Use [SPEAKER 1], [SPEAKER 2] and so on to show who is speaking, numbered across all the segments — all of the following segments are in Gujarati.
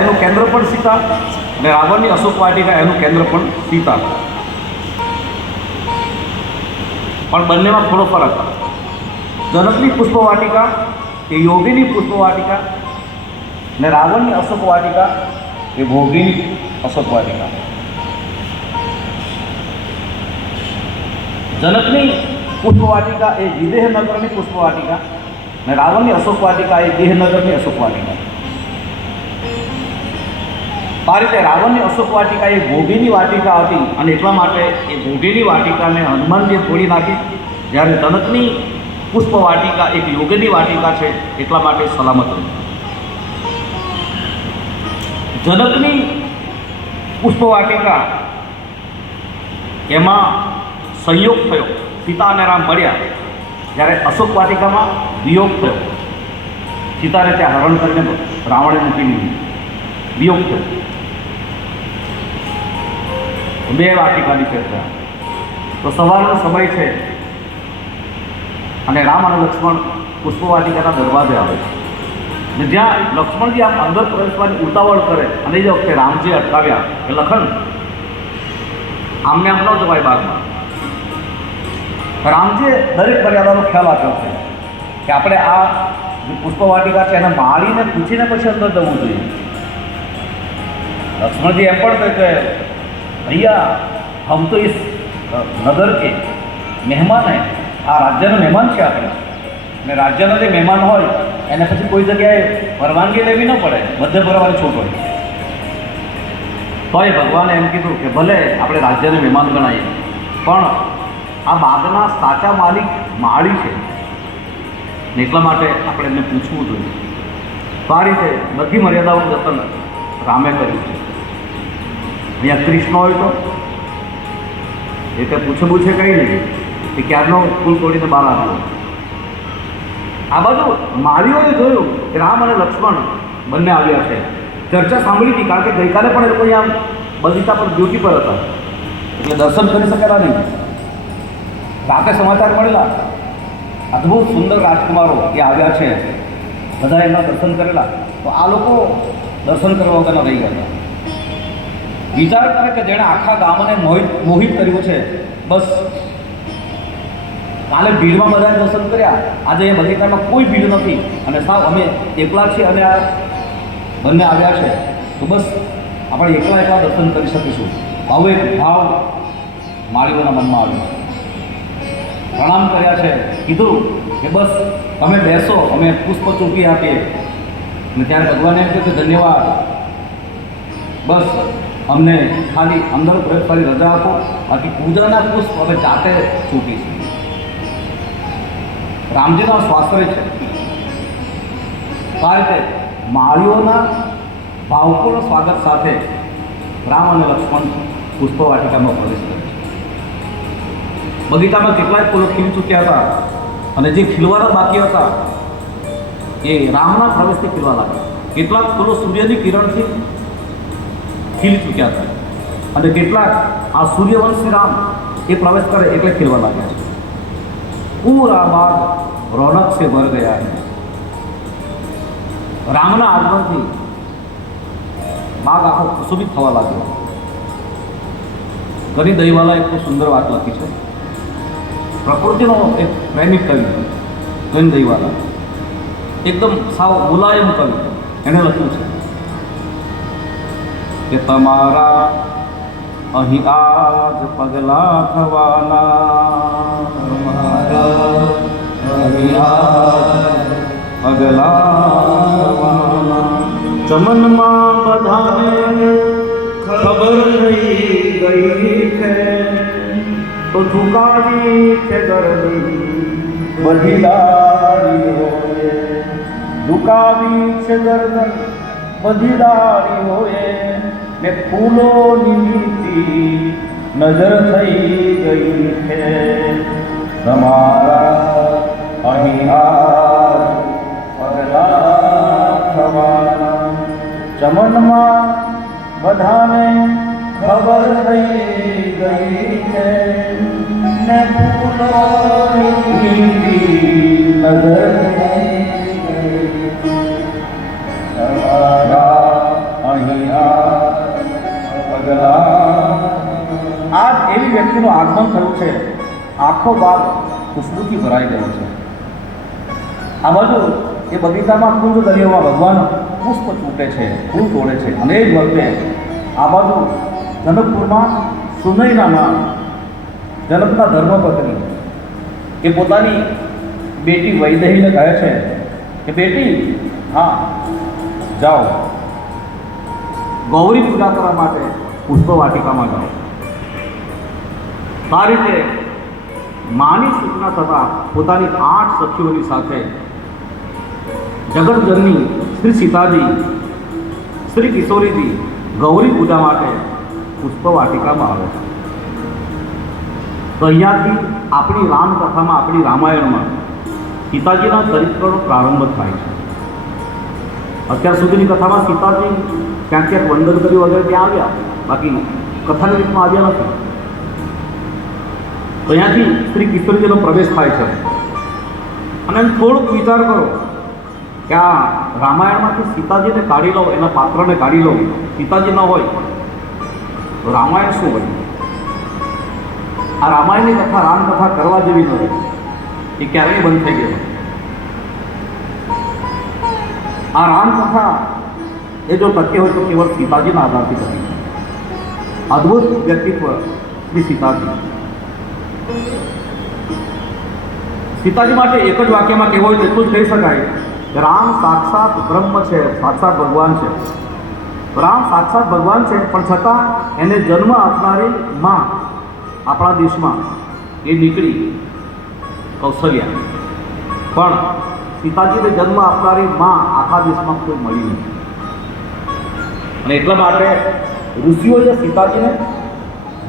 [SPEAKER 1] એનું કેન્દ્ર પણ સીતા અને રાવણની અશોક વાટિકા એનું કેન્દ્ર પણ સીતા. પણ બંનેમાં થોડો ફરક. જનકની પુષ્પ વાટિકા, એ યોગીની પુષ્પ વાટિકા ને રાવણની અશોક વાટિકા, એ ભોગીની અશોક વાટિકા. જનકની પુષ્પ વાટિકા એ વિદેહનગરની પુષ્પ વાટિકા ને રાવણની અશોક વાટિકા એ દેહનગરની અશોક વાટિકા. આ રીતે રાવણની અશોક વાટિકા એ ભોગીની વાટિકા હતી અને એટલા માટે એ ભોગીની વાટિકાને હનુમાનજીએ ફોડી નાખી, જ્યારે જનકની પુષ્પ વાટિકા એક યોગની વાટિકા છે, એટલા માટે સલામત રહી. જનકની પુષ્પ વાટિકા એમાં સંયોગ થયો. સીતા અને રામ મળ્યા, જ્યારે અશોક વાટિકામાં વિયોગ થયો. સીતાને ત્યાં હરણ કરીને રાવણે મૂકી દીધી વિયોગ થયો. બે વાટિકાની ચર્ચા તો સવારનો સમય છે. અને રામ અને લક્ષ્મણ પુષ્પ વાટિકાના દરવાજે આવે છે. જ્યાં લક્ષ્મણજી આમ અંદર પ્રવેશવાની ઉતાવળ કરે અને એ વખતે રામજી અટકાવ્યા. કે લખન આમને આમ ન જવાય બાગમાં રામજીએ દરેક મર્યાદાનો ખ્યાલ આપ્યો છે કે આપણે આ જે પુષ્પ વાટિકા છે. એને માળીને પૂછીને પછી અંદર જવું જોઈએ. લક્ષ્મણજી એમ પણ કહે કે, ભૈયા, હમ તો ઇસ નગર કે મહેમાન હે. આ રાજ્યનો મહેમાન છે આપણે. અને રાજ્યનો જે મહેમાન હોય, એને પછી કોઈ જગ્યાએ પરવાનગી લેવી ન પડે. બધે ભરવાની છૂટ હોય. તોય ભગવાને એમ કીધું કે, ભલે આપણે રાજ્યને મહેમાન ગણાવીએ પણ આ બાગના સાચા માલિક માળી છે. ને એટલા માટે આપણે એમને પૂછવું જોઈએ. તો આ રીતે બધી મર્યાદાઓનું જતન રામે કર્યું છે. અહીંયા કૃષ્ણ હોય તો? એ તે પૂછે પૂછે કંઈ નહીં કે ક્યારનો ફૂલ તોડીને બહાર આવ્યો. આ બાજુ માળીઓએ જોયું કે રામ અને લક્ષ્મણ બંને આવ્યા છે. ચર્ચા સાંભળી હતી, કારણ કે ગઈકાલે પણ એ લોકો આમ બગીચા પર ડ્યુટી પર હતા. એટલે દર્શન કરી શકેલા નહીં. રાતે સમાચાર મળેલા. અદ્ભુત સુંદર રાજકુમારો એ આવ્યા છે. બધા એમના દર્શન કરેલા. તો આ લોકો દર્શન કરવા વગરના રહી ગયા વિચાર કરે કે જેણે આખા ગામને મોહિત મોહિત કર્યું છે. બસ. કાલે ભીડમાં બધાએ દર્શન કર્યા. આજે એ બગીચામાં કોઈ ભીડ નથી. અને સાવ અમે એકલા છીએ અને આ બંને આવ્યા છે. તો બસ, આપણે એકલા એકલા દર્શન કરી શકીશું. આવો એક ભાવ માળીઓના મનમાં આવ્યો. પ્રણામ કર્યા છે. કીધું કે બસ, તમે બેસો, અમે પુષ્પ ચૂકી આપીએ. અને ત્યારે ભગવાને એમ કહ્યું કે ધન્યવાદ. બસ, અમને ખાલી અંદર કરી રજા આપો, બાકી પૂજાના પુષ્પ અમે જાતે ચૂકીશું રામજીનો આ સ્વાશ્રય છે. આ રીતે માળીઓના ભાવપૂર્ણ સ્વાગત સાથે રામ અને લક્ષ્મણ પુષ્પવાટિકામાં પ્રવેશ કરે છે. બગીચામાં કેટલાય ફૂલો ખીલી ચૂક્યા હતા અને જે ખીલવાના બાકી હતા, એ રામના પ્રવેશથી ખીલવા લાગ્યા. કેટલાક ફૂલો સૂર્યની કિરણથી ખીલી ચૂક્યા હતા અને કેટલાક આ સૂર્યવંશી રામ એ પ્રવેશ કરે એટલે ખીલવા લાગ્યા છે. પૂરા બાગ રોનક છે ભર ગયા છે. રામના આગમનથી બાગ આખો સુશોભિત થવા લાગ્યો. ઘણી દહીવાલા એક સુંદર વાત લખી છે. પ્રકૃતિનો એક પ્રેમિક કવિ, જૈન દૈવાલા એકદમ સાવ મુલાયમ કવિ. એણે લખ્યું છે. કે તમારા અહીં આજ પગલા થવાના. તમારા પગલા ચમનમાં બધાને ખબર થઈ ગઈ છે. તો ઝુકાવી છે ગરમી બધી હોય ઝુકાવી છે ગરદન બધી દાડીઓએ ને ફૂલોની નીતિ નજર થઈ ગઈ છે. તમારા અહીં આ પગલા થવાના ચમનમાં બધાને ખબર થઈ ગઈ છે. ને આજ એવી વ્યક્તિનું આગમન થયું છે. આખો બાગ ખુશ્બુથી ભરાઈ ગયો છે. આ બાજુ એ બગીચામાં કુંજ દરિયામાં ભગવાન પુષ્પ તૂટે છે, ફૂલ તોડે છે અને એ જ વખતે આ બાજુ જનકપુરમાં સુનૈનામાં જનકના ધર્મપત્ની એ પોતાની બેટી વૈદેહીને કહે છે કે બેટી હા જાઓ ગૌરી પૂજા કરવા માટે પુષ્પવાટિકામાં જાઓ આ રીતે માની સૂચના થતાં પોતાની આઠ સખીઓની સાથે જગતજનની શ્રી સીતાજી શ્રી કિશોરીજી ગૌરી પૂજા માટે પુષ્પ વાટિકામાં આવે છે. તો અહીંયાથી આપણી રામકથામાં, આપણી રામાયણમાં સીતાજીના ચરિત્રનો પ્રારંભ થાય છે. અત્યાર સુધીની કથામાં સીતાજી ક્યાંક ક્યાંક વંદન કર્યું વગેરે ત્યાં આવ્યા. બાકી કથાની રીતમાં આવ્યા નથી. તો અહીંયાથી શ્રી કિશોરજીનો પ્રવેશ થાય છે. અને થોડુંક વિચાર કરો કે આ રામાયણમાંથી સીતાજીને કાઢી લો, એના પાત્રને કાઢી લો. સીતાજી ન હોય રામાયણ શું બન્યું? આ રામાયણની કથા રામકથા કરવા જેવી નથી એ ક્યારેય બંધ થઈ ગયો આ રામકથા એ જો શક્ય હોય તો કેવળ સીતાજીના આધારથી ટકી અદ્ભુત વ્યક્તિત્વ શ્રી સીતાજી. સીતાજી માટે એક જ વાક્યમાં કહેવું હોય તો જ કહી શકાય રામ સાક્ષાત બ્રહ્મ છે, સાક્ષાત ભગવાન છે. રામ સાક્ષાત ભગવાન છે, પણ છતાં એને જન્મ આપનારી માં આપણા દેશમાં એ નીકળી કૌશલ્યા. પણ સીતાજીને જન્મ આપનારી માં આખા દેશમાં કોઈ મળી નહીં અને એટલા માટે ઋષિઓએ સીતાજીને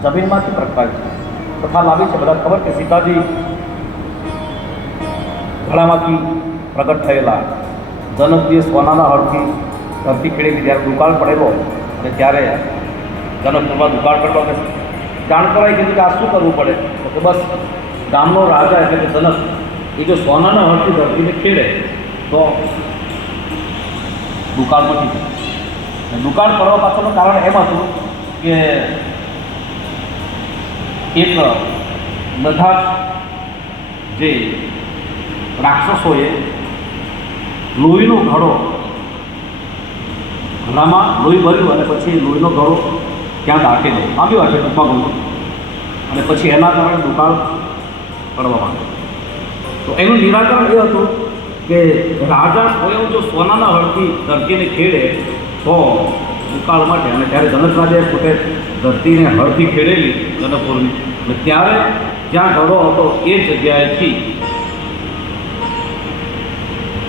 [SPEAKER 1] જમીનમાંથી પ્રગટાવી છે. કથા લાવી છે, બધા ખબર કે સીતાજી ઘણામાંથી પ્રગટ થયેલા જનકજીએ સોનાના હળથી ધરતી ખેડેલી જ્યારે દુકાળ પડેલો અને ત્યારે જનકપુરમાં દુકાળ પડેલો અને જાણ કરાઈ કીધું કે આ શું કરવું પડે? તો બસ, ગામનો રાજા એટલે કે જનક, એ જો સોનાના હળથી ધરતીને ખેડે, તો દુકાળ નથી દુકાળ પડવા પાછળનું કારણ એમ હતું કે એક બધા જે રાક્ષસોએ લોહીનો ઘડો ઘડામાં લોહી ભર્યું અને પછી લોહીનો ઘડો ત્યાં દાટેલો આવ્યો હશે ટૂંકમાં બોલું અને પછી એના કારણે દુકાળ પડવા માંડ્યો. તો એનું નિરાકરણ એ હતું કે રાજા સ્વયં જો સોનાના હળથી ધરતીને ખેડે, તો દુકાળ માટે અને ત્યારે જનક રાજાએ પોતે ધરતીને હળથી ખેડેલી ગનપુરની અને ત્યારે જ્યાં ઘડો હતો એ જગ્યાએથી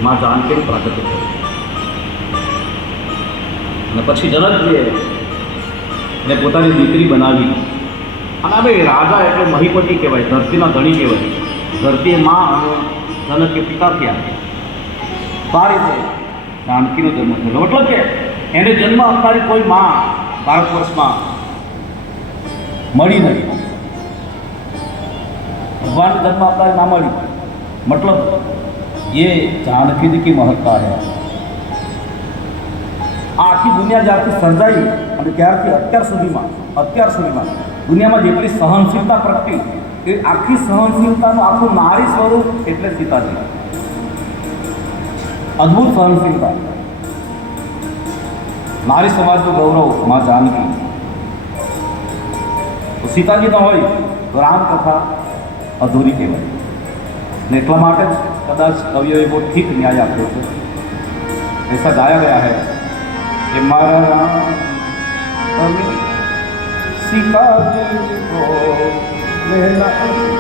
[SPEAKER 1] માં જાનકી પ્રાગટ્ય થયું. અને પછી જનકજીએ એને પોતાની દીકરી બનાવી અને હવે રાજા એટલે મહીપતિ કહેવાય ધરતીના ધણી કહેવાય ધરતીએ માં અને જનકે પિતા થયા તો આ રીતે જાનકીનો જન્મ થયો મતલબ કે એને જન્મ આપનારી કોઈ માં ભારત વર્ષમાં મળી નથી ભગવાન જન્મ આપનારી ના મળી मतलब ये जानकी जी की महत्ता है આ आखी दुनिया ज़्यादा सर्जाई त्यार अत्यार अत्यार दुनिया में जितनी सहनशीलता प्रगति आखी सहनशीलता आखू नारी स्वरूप एट सीताजी अद्भुत सहनशीलता. नारी समाज को गौरव, माँ जानकी. तो सीताजी न हो तो राम कथा अधूरी कहवा एट कदाच कवि बहुत ठीक न्याय आप ऐसा गाया गया है કે મારા નામ તમે સીતાજી કો વહેલા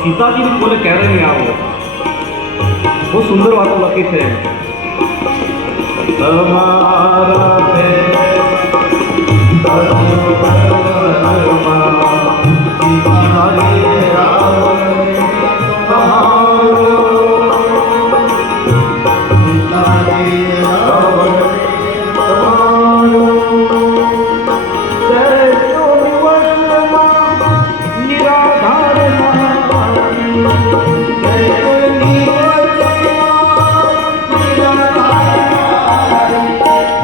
[SPEAKER 1] પણ સીતાજીની બોલે ક્યારે નહીં આવો. બહુ સુંદર વાતો લખી છે તમારા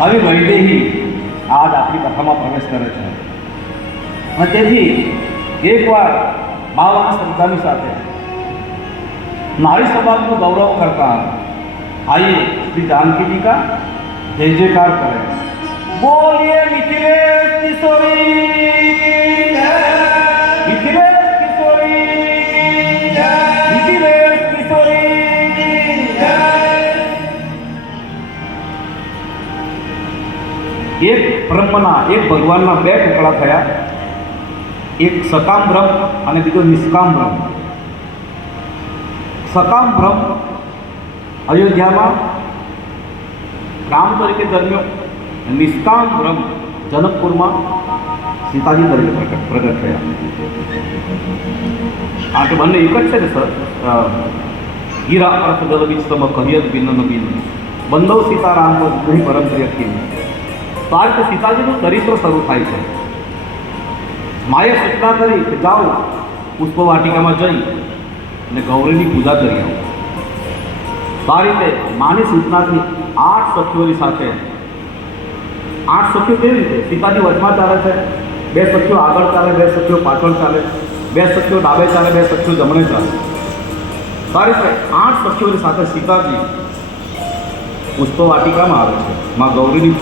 [SPEAKER 1] હવે વૈદેહી આજ આપણી કથામાં પ્રવેશ કરે છે. અને તેથી એકવાર ભાવ અને શ્રદ્ધાની સાથે નારી સમાજનું ગૌરવ કરતા આઈએ શ્રી જાનકી કા જય જયકાર કરે. બોલીએ મિથિલેશ કિશોરી! બ્રહ્મના એક ભગવાનના બે ટુકડા થયા. એક સકામ બ્રહ્મ અને બીજો નિષ્કામ બ્રહ્મ. સકામ બ્રહ્મ અયોધ્યામાં રામ તરીકે જન્મ્યો નિષ્કામ બ્રહ્મ જનકપુરમાં સીતાજી તરીકે પ્રગટ પ્રગટ થયા. આ તો બંને એક જ છે ને, સર? હીરા અર્થ ગલબી સમ કહિયત બિન બિન બંદવ સીતારામ નહીં, પરમ પ્રિય તો આ રીતે સીતાજીનું ચરિત્ર શરૂ થાય છે. માએ સૂચના કરી કે જાઓ, પુષ્પવાટિકામાં જઈ અને ગૌરીની પૂજા કરી આવો. તો આ રીતે માની સૂચનાથી આઠ સખીઓની સાથે, આઠ સખીઓ કેવી રીતે? સીતાજી વચમાં ચાલે છે, બે સખીઓ આગળ ચાલે, બે સખીઓ પાછળ ચાલે, બે સખીઓ ડાબે ચાલે, બે સખીઓ જમણે ચાલે. આ રીતે આઠ સખીઓની સાથે સીતાજી પુષ્પવાટિકામાં આવે છે. માં ગૌરીની